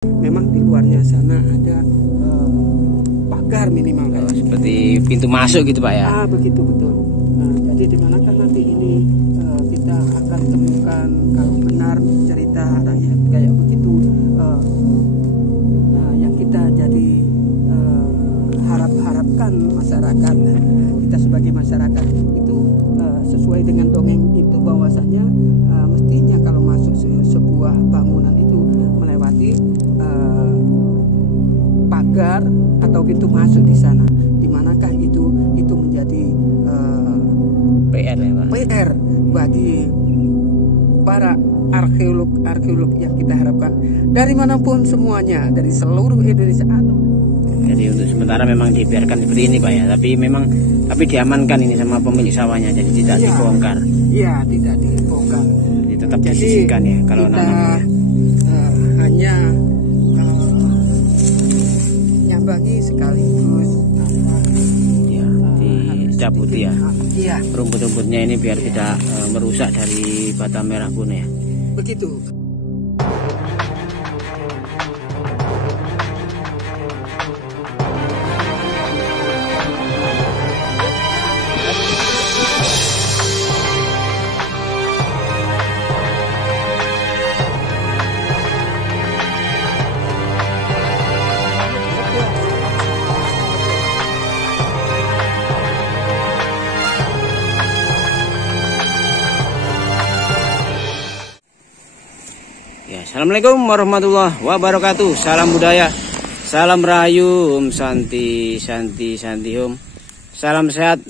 Memang di luarnya sana ada pagar minimal seperti pintu masuk gitu Pak ya. Begitu betul. Nah, jadi di manakah nanti ini kita akan temukan kalau benar cerita rakyat kayak begitu, yang kita jadi harapkan masyarakat, kita sebagai masyarakat itu sesuai dengan dongeng itu, bahwasanya mestinya kalau masuk sebuah bangunan itu melewati pagar atau pintu masuk di sana. Di manakah itu menjadi PR ya Pak. PR bagi para arkeolog yang kita harapkan dari manapun semuanya, dari seluruh Indonesia. Jadi untuk sementara memang dibiarkan seperti ini Pak ya, tapi diamankan ini sama pemilik sawahnya, jadi tidak dibongkar. Iya, tidak dibongkar. Jadi tetap disisihkan ya kalau nanam. Hanya nyambangi sekaligus ya, dicabuti ya. Iya. Rumput-rumputnya ini biar tidak merusak dari bata merah kuno ya. Begitu. Assalamualaikum warahmatullahi wabarakatuh. Salam budaya, salam rahayu, santi hum, salam sehat,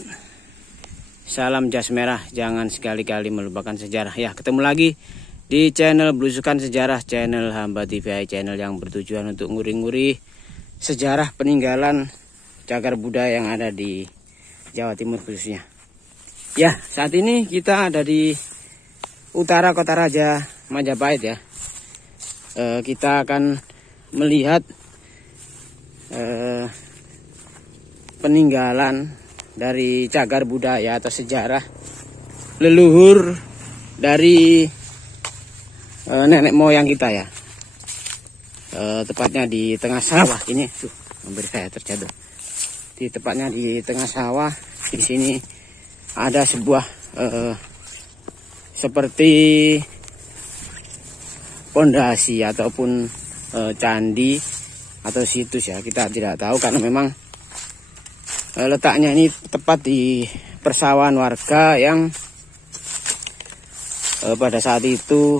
salam jas merah. Jangan sekali-kali melupakan sejarah. Ya, ketemu lagi di channel Belusukan Sejarah, channel Hamba TV, channel yang bertujuan untuk nguri-nguri sejarah peninggalan cagar budaya yang ada di Jawa Timur khususnya. Ya, saat ini kita ada di utara Kota Raja Majapahit ya. Kita akan melihat peninggalan dari cagar budaya atau sejarah leluhur dari nenek moyang kita ya. Tepatnya di tengah sawah ini. Hampir saya terjatuh. Tepatnya di tengah sawah. Di sini ada sebuah seperti pondasi ataupun candi atau situs ya, kita tidak tahu karena memang letaknya ini tepat di persawahan warga yang pada saat itu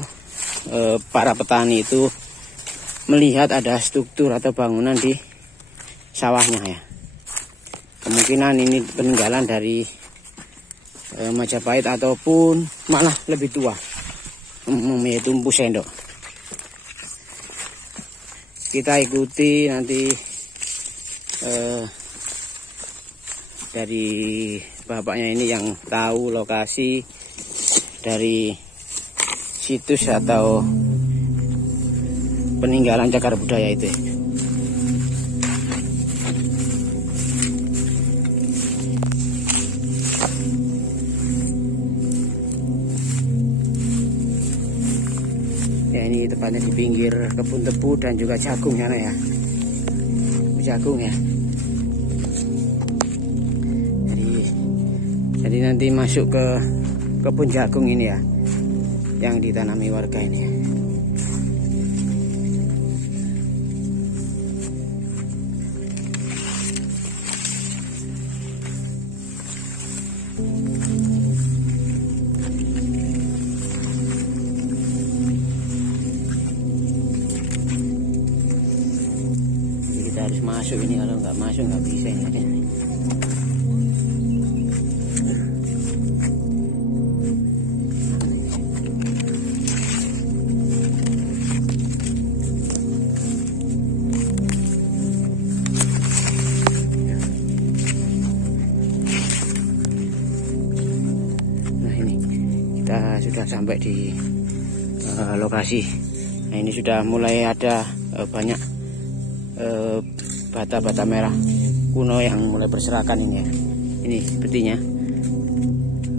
para petani itu melihat ada struktur atau bangunan di sawahnya ya. Kemungkinan ini peninggalan dari Majapahit ataupun malah lebih tua, yaitu Empu Sendok. Kita ikuti nanti dari bapaknya ini yang tahu lokasi dari situs atau peninggalan cagar budaya itu. Ya, ini tepatnya di pinggir kebun tebu dan juga jagung ya, ya. Jagung ya. Jadi nanti masuk ke kebun jagung ini ya, yang ditanami warga ini ya. Harus masuk ini, kalau nggak masuk nggak bisa ini. Nah, ini kita sudah sampai di lokasi. Nah, ini sudah mulai ada banyak bata-bata merah kuno yang mulai berserakan ini ya. Ini sepertinya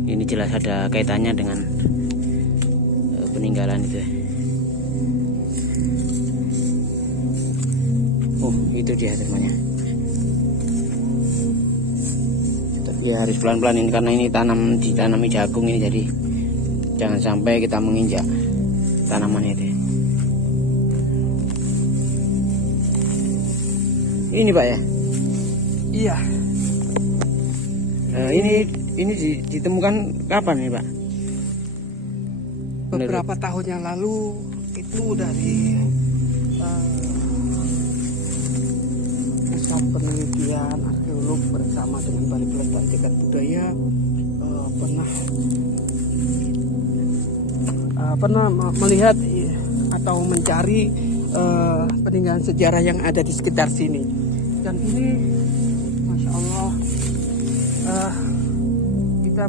ini jelas ada kaitannya dengan peninggalan itu ya. Oh, itu dia temannya. Tapi ya harus pelan-pelan ini karena ini ditanami jagung ini, jadi jangan sampai kita menginjak tanaman itu. Ini Pak ya? Iya. Ini ditemukan kapan nih Pak? Beberapa tahun yang lalu itu dari pusat penelitian arkeolog bersama dengan Balai Pelestarian Cagar Budaya pernah melihat atau mencari peninggalan sejarah yang ada di sekitar sini, dan ini Masya Allah kita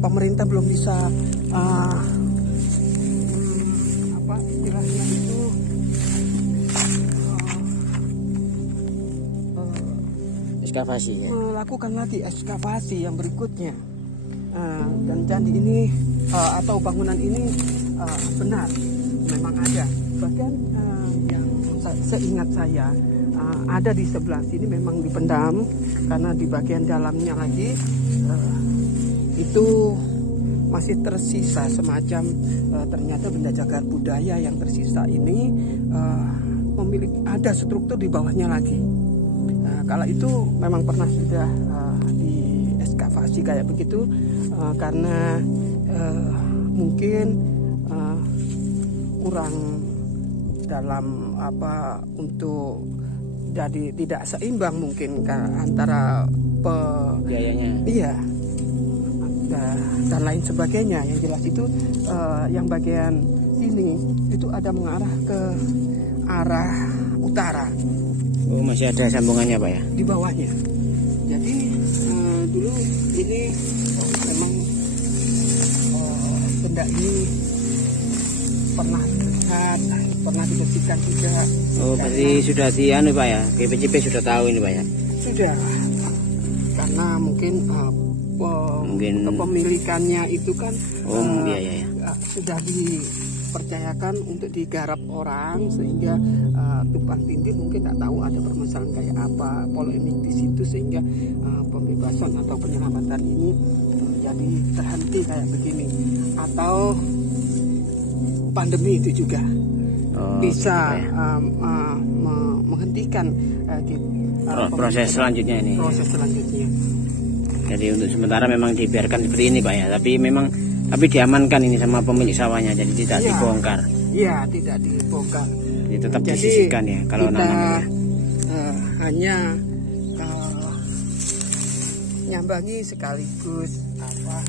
pemerintah belum bisa apa istilahnya itu ekskavasi ya? Melakukan lagi ekskavasi yang berikutnya, dan candi ini atau bangunan ini benar memang ada, bahkan yang seingat saya ada di sebelah sini memang dipendam, karena di bagian dalamnya lagi itu masih tersisa semacam ternyata benda cagar budaya yang tersisa ini memiliki ada struktur di bawahnya lagi. Kala itu memang pernah sudah diekskavasi kayak begitu, karena mungkin kurang dalam apa untuk jadi tidak seimbang mungkin antara biayanya. Iya. Dan lain sebagainya. Yang jelas itu yang bagian sini itu ada mengarah ke arah utara. Oh, masih ada sambungannya Pak ya? Di bawahnya. Jadi dulu ini memang benda ini pernah terlihat, pernah dibersihkan juga. Oh, berarti sudah dianu Pak ya? GPCP sudah tahu ini Pak ya? Sudah. Karena mungkin kepemilikannya itu kan iya. Sudah dipercayakan untuk digarap orang, sehingga tumpang tindih mungkin tak tahu ada permasalahan kayak apa, polemik di situ, sehingga pembebasan atau penyelamatan ini jadi terhenti kayak begini, atau pandemi itu juga bisa menghentikan proses selanjutnya ini. Proses selanjutnya. Jadi untuk sementara memang dibiarkan seperti ini Pak ya, tapi diamankan ini sama pemilik sawahnya, jadi tidak dibongkar. Iya, tidak dibongkar. Jadi tetap disisihkan ya kalau nanam. Hanya nyambangi sekaligus apa?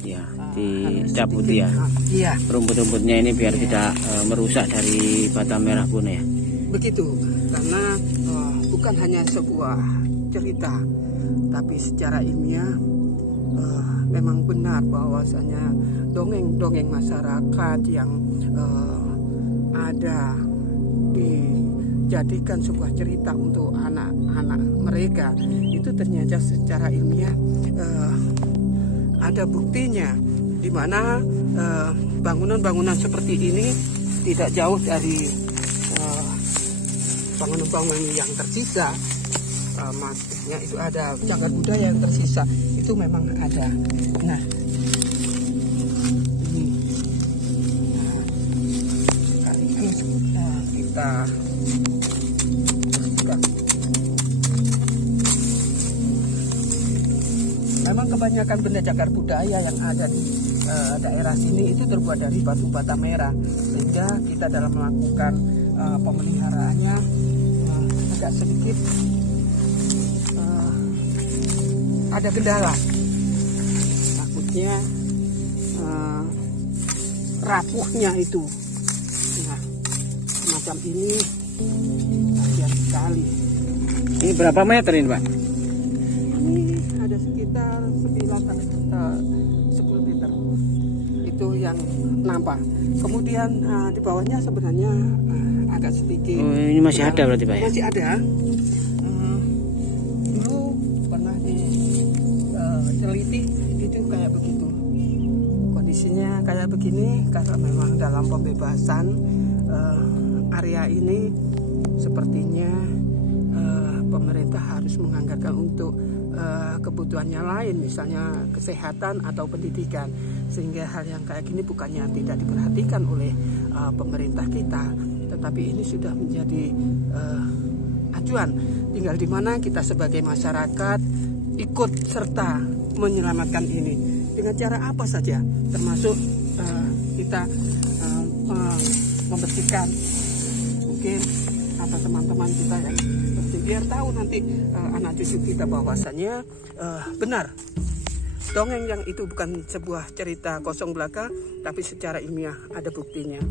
Ya, dicabut ya. Iya. Rumput-rumputnya ini biar tidak merusak dari bata merah pun ya. Begitu, karena bukan hanya sebuah cerita, tapi secara ilmiah memang benar bahwasanya dongeng-dongeng masyarakat yang ada dijadikan sebuah cerita untuk anak-anak mereka itu ternyata secara ilmiah ada buktinya, di mana bangunan-bangunan seperti ini tidak jauh dari bangunan-bangunan yang tersisa. Maksudnya itu ada cagar budaya yang tersisa, itu memang ada. Nah, sekaligus kita memang kebanyakan benda cagar budaya yang ada di daerah sini itu terbuat dari batu bata merah, sehingga kita dalam melakukan pemeliharaannya agak sedikit ada kendala. Takutnya rapuhnya itu. Nah, semacam ini kasihan sekali. Ini berapa meter ini Pak? Ini ada sekitar 10 meter. Itu yang nampak. Kemudian di bawahnya sebenarnya agak sedikit. Oh, ini masih ada berarti Pak ya? Masih ada. Dulu pernah diteliti itu kayak begitu. Kondisinya kayak begini karena memang dalam pembebasan area ini sepertinya pemerintah harus menganggarkan untuk kebutuhannya lain, misalnya kesehatan atau pendidikan, sehingga hal yang kayak gini bukannya tidak diperhatikan oleh pemerintah kita, tetapi ini sudah menjadi acuan. Tinggal di mana kita sebagai masyarakat ikut serta menyelamatkan ini dengan cara apa saja, termasuk kita membersihkan mungkin atau teman-teman kita yang bersih, biar tahu nanti anak cucu kita bahwasannya benar dongeng yang itu bukan sebuah cerita kosong belaka, tapi secara ilmiah ada buktinya.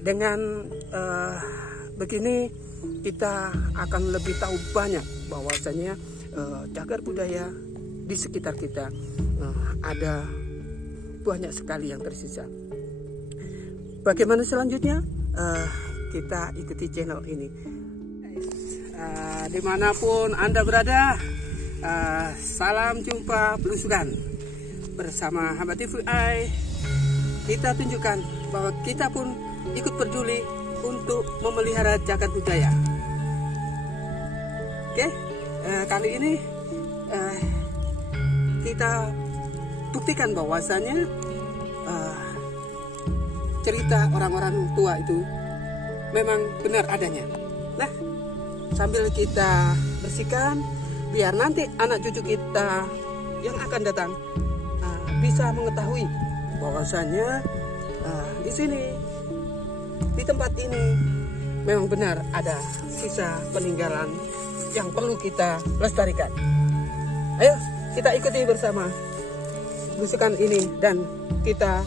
Dengan begini kita akan lebih tahu banyak bahwasanya cagar budaya di sekitar kita ada banyak sekali yang tersisa. Bagaimana selanjutnya? Kita ikuti channel ini. Dimanapun Anda berada, salam jumpa belusukan bersama Hamba TVI. Kita tunjukkan bahwa kita pun ikut peduli untuk memelihara cagar budaya. Oke, kali ini kita buktikan bahwasannya cerita orang-orang tua itu memang benar adanya. Nah, sambil kita bersihkan, biar nanti anak cucu kita yang akan datang bisa mengetahui bahwasanya di sini, di tempat ini memang benar ada sisa peninggalan yang perlu kita lestarikan. Ayo kita ikuti bersama belusukan ini dan kita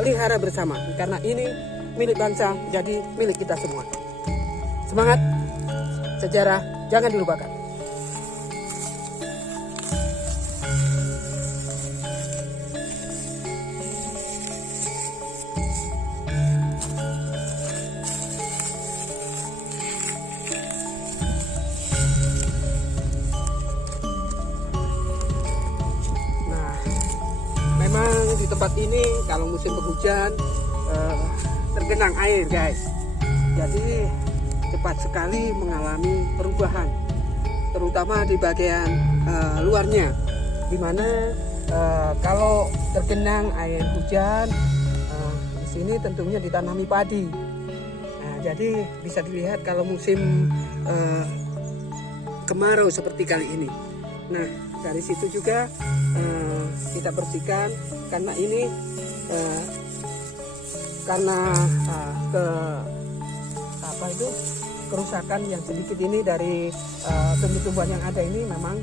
pelihara bersama, karena ini milik bangsa, jadi milik kita semua. Semangat, sejarah jangan dilupakan. Di tempat ini kalau musim penghujan tergenang air, guys. Jadi cepat sekali mengalami perubahan, terutama di bagian luarnya, dimana kalau tergenang air hujan di sini tentunya ditanami padi. Nah, jadi bisa dilihat kalau musim kemarau seperti kali ini. Nah, dari situ juga kita bersihkan, karena ini karena kerusakan yang sedikit ini dari tumbuh-tumbuhan yang ada ini memang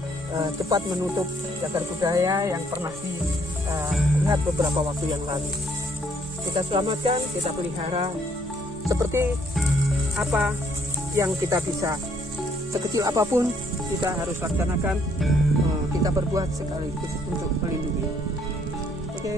cepat menutup cagar budaya yang pernah dilihat beberapa waktu yang lalu. Kita selamatkan, kita pelihara seperti apa yang kita bisa. Sekecil apapun kita harus laksanakan, kita berbuat sekaligus untuk melindungi. Oke.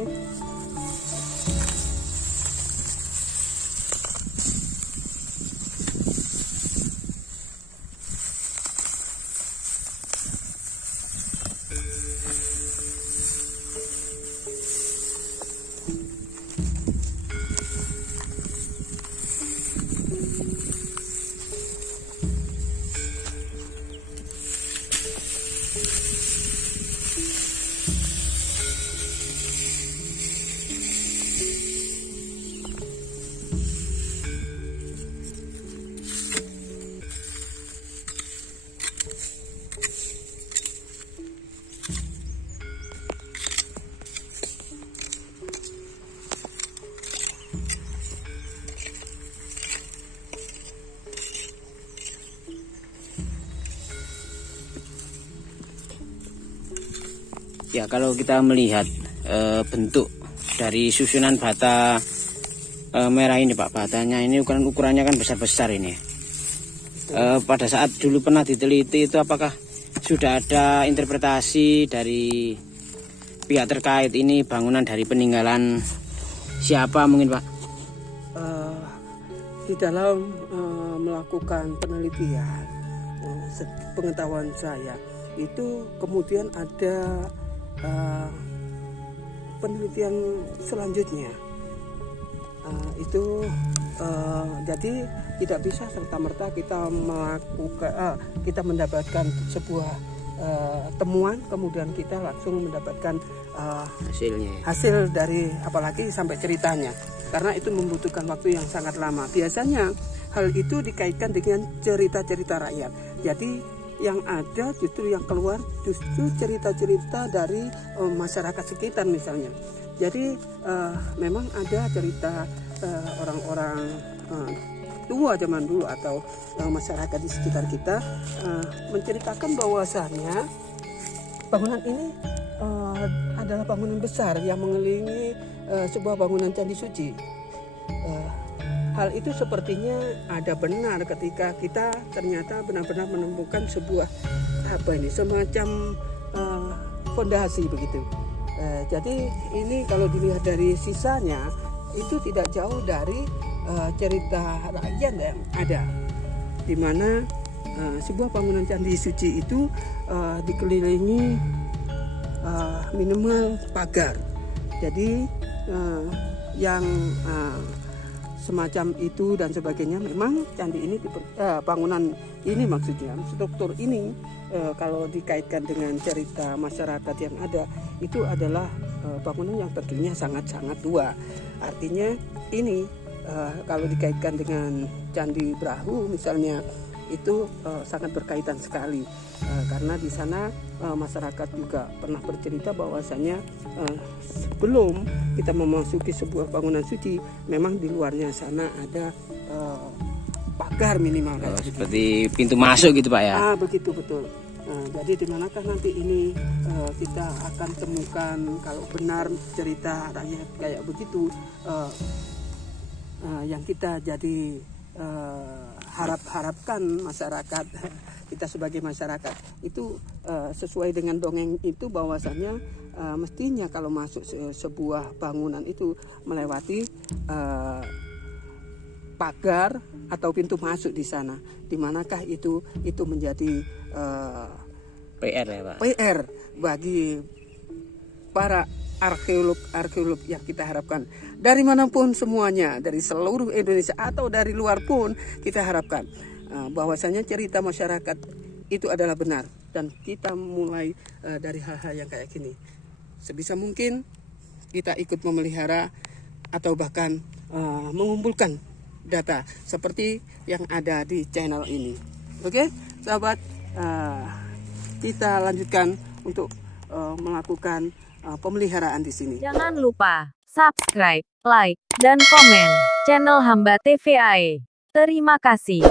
Ya, kalau kita melihat bentuk dari susunan bata merah ini, Pak, batanya ini ukurannya kan besar-besar ini. Pada saat dulu pernah diteliti itu, apakah sudah ada interpretasi dari pihak terkait ini bangunan dari peninggalan siapa mungkin, Pak? Di dalam melakukan penelitian, pengetahuan saya itu kemudian ada penelitian selanjutnya, itu Jadi tidak bisa serta-merta kita kita mendapatkan sebuah temuan kemudian kita langsung mendapatkan hasil dari apalagi sampai ceritanya, karena itu membutuhkan waktu yang sangat lama. Biasanya hal itu dikaitkan dengan cerita-cerita rakyat. Jadi yang ada justru yang keluar justru cerita-cerita dari masyarakat sekitar misalnya. Jadi memang ada cerita orang-orang tua zaman dulu atau masyarakat di sekitar kita menceritakan bahwasannya bangunan ini adalah bangunan besar yang mengelilingi sebuah bangunan candi suci. Hal itu sepertinya ada benar ketika kita ternyata benar-benar menemukan sebuah semacam fondasi begitu. Jadi ini kalau dilihat dari sisanya itu tidak jauh dari cerita rakyat yang ada, di mana sebuah bangunan candi suci itu dikelilingi minimal pagar. Jadi yang semacam itu dan sebagainya. Memang candi ini bangunan ini maksudnya struktur ini kalau dikaitkan dengan cerita masyarakat yang ada itu adalah bangunan yang terdirinya sangat-sangat tua. Artinya ini kalau dikaitkan dengan Candi Brahu misalnya itu sangat berkaitan sekali karena di sana masyarakat juga pernah bercerita bahwasanya sebelum kita memasuki sebuah bangunan suci memang di luarnya sana ada pagar minimal seperti pintu masuk gitu Pak ya. Begitu betul. Jadi di manakah nanti ini kita akan temukan kalau benar cerita rakyat kayak begitu yang kita jadi harapkan masyarakat kita sebagai masyarakat itu sesuai dengan dongeng itu bahwasannya mestinya kalau masuk sebuah bangunan itu melewati pagar atau pintu masuk di sana. Di manakah itu menjadi PR ya Pak. PR bagi para arkeolog yang kita harapkan dari manapun semuanya, dari seluruh Indonesia atau dari luar pun kita harapkan bahwasanya cerita masyarakat itu adalah benar dan kita mulai dari hal-hal yang kayak gini. Sebisa mungkin kita ikut memelihara atau bahkan mengumpulkan data seperti yang ada di channel ini. Oke, sahabat, kita lanjutkan untuk melakukan pemeliharaan di sini. Jangan lupa subscribe, like, dan komen channel Hamba TVAE. Terima kasih.